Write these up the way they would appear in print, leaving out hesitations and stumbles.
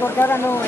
porque ahora no...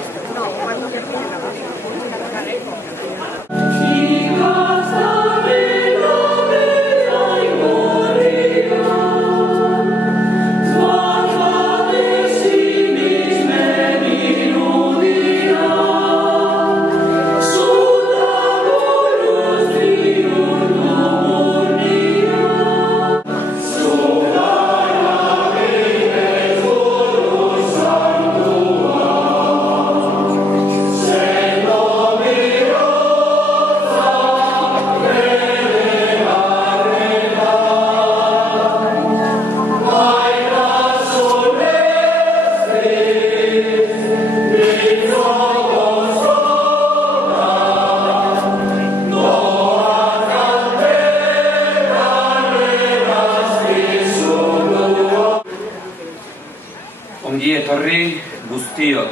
Ongi etorri guztiok.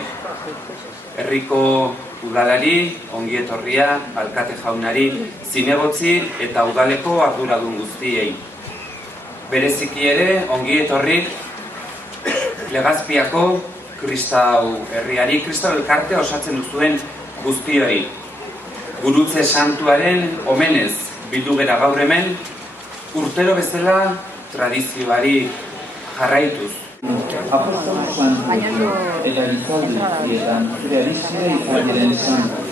Herriko udalari, ongietorria, alkate jaunari, zinegotzi eta udaleko arduradun guztiei. Bereziki ere, ongietorri Legazpiako kristau herriari, kristau elkartea osatzen duzuen guztioi. Gurutze santuaren omenez bildu gera gaur hemen, urtero bezala tradizioari jarraituz. Apostol Juan erabiltzaldi eta naturalizia izan santu.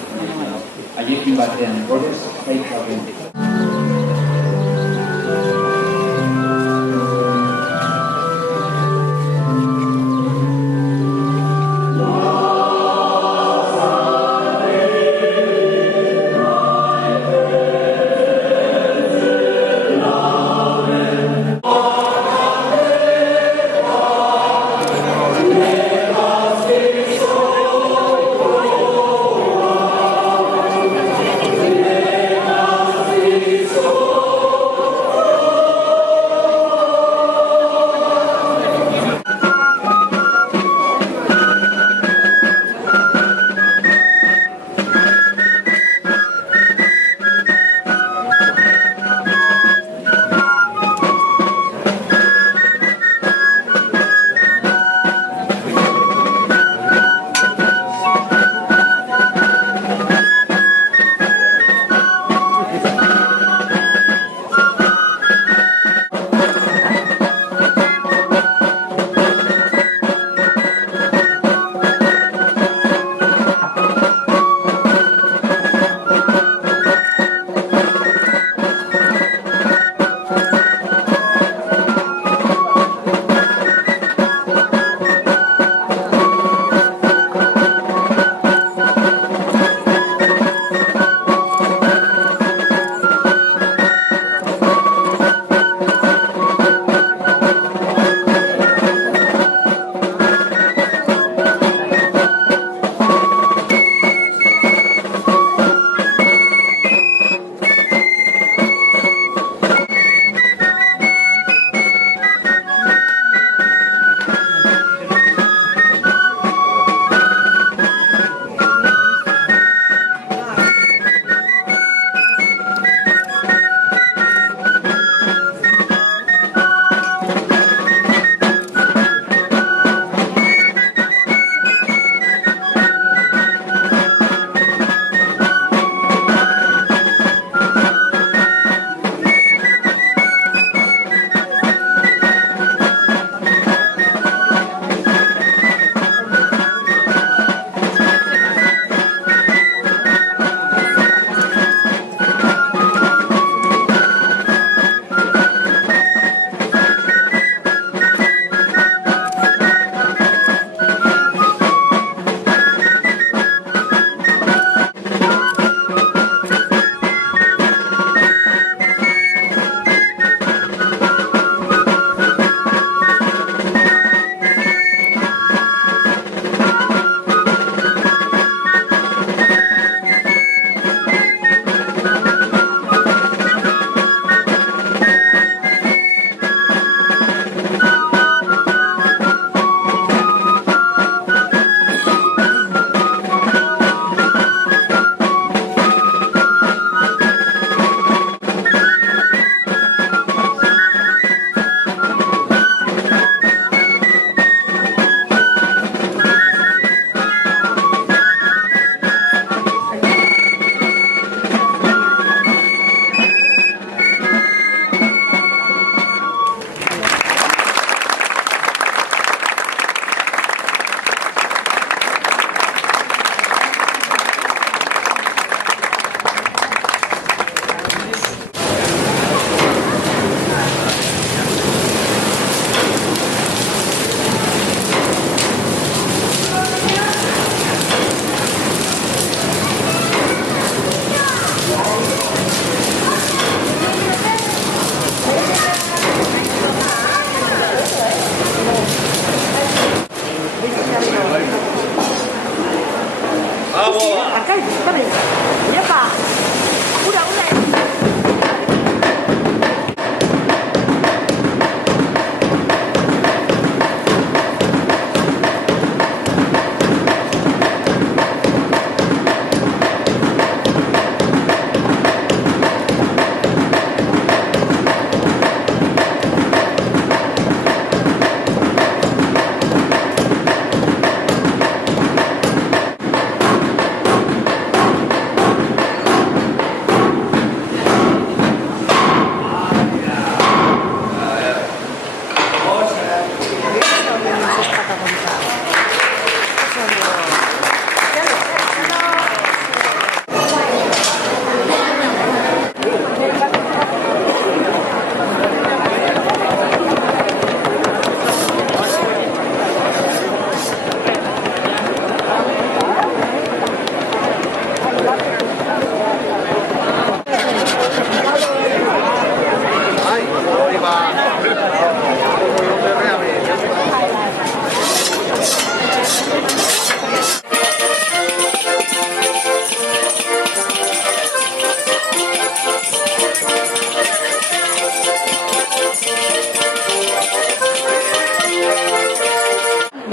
Haiekin batean gorez baitzaben.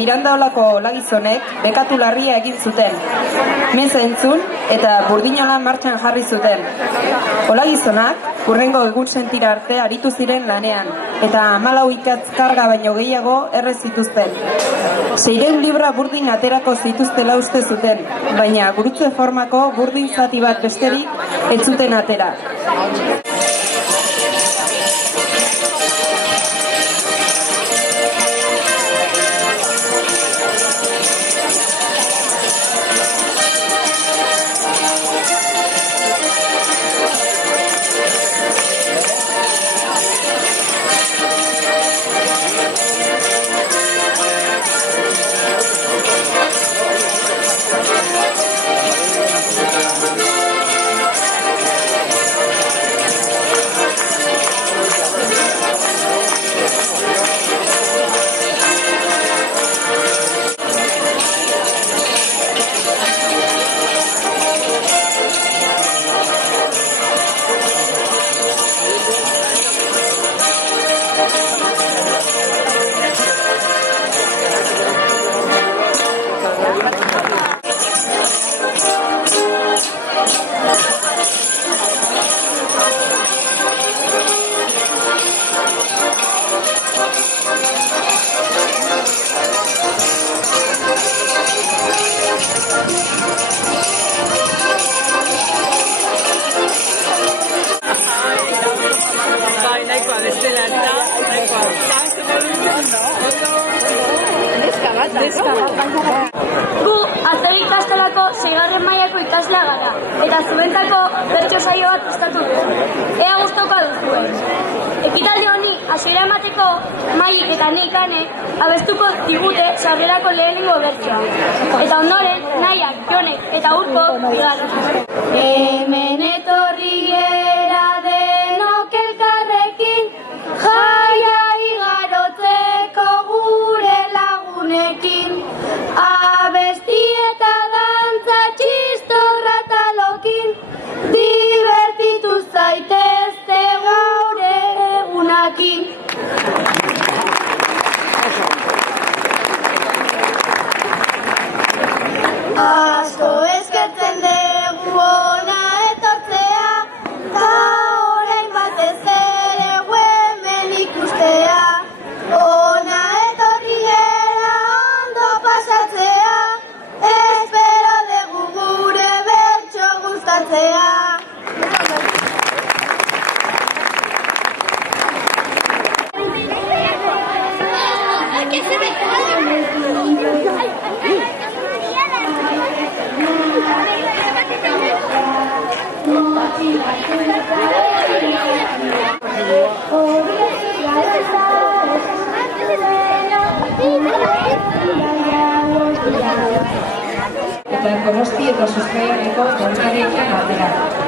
Mirandaolako olagizonek bekatu larria egin zuten. Meza entzun eta burdinola martxan jarri zuten. Olagizonak hurrengo egun sentira arte aritu ziren lanean, eta 14 ikatz karga baino gehiago erre zituzten. 600 libra burdin aterako zituztela uste zuten, baina gurutze formako burdin zati bat besterik ez zuten atera. Gu Aztegi ikastolako 6. mailako ikaslea gara, eta zuentzako bertso saio bat prestatu dugu. Ea gustuko duzuen. Ekitaldi honi hasiera emateko Maik eta nik Ane abestuko digute sarrerako lehenengo bertsoa. Eta ondoren Naiak, Jonek eta Urkok bigarren. Hemen etorri gera denok elkarrekin, jaia igarotzeko gure lagunekin. Abesti eta dantza txistorra talokin, divertitu zaitezte gaur egunakin. Asko eskertzen dugu hona etortzea, ta orain batez ere hemen ikustea. Hona etorri gera ondo pasatzea, espero dugu gure bertso gustatzea. Eta Donosti eta Sustraiako donkarekin batera.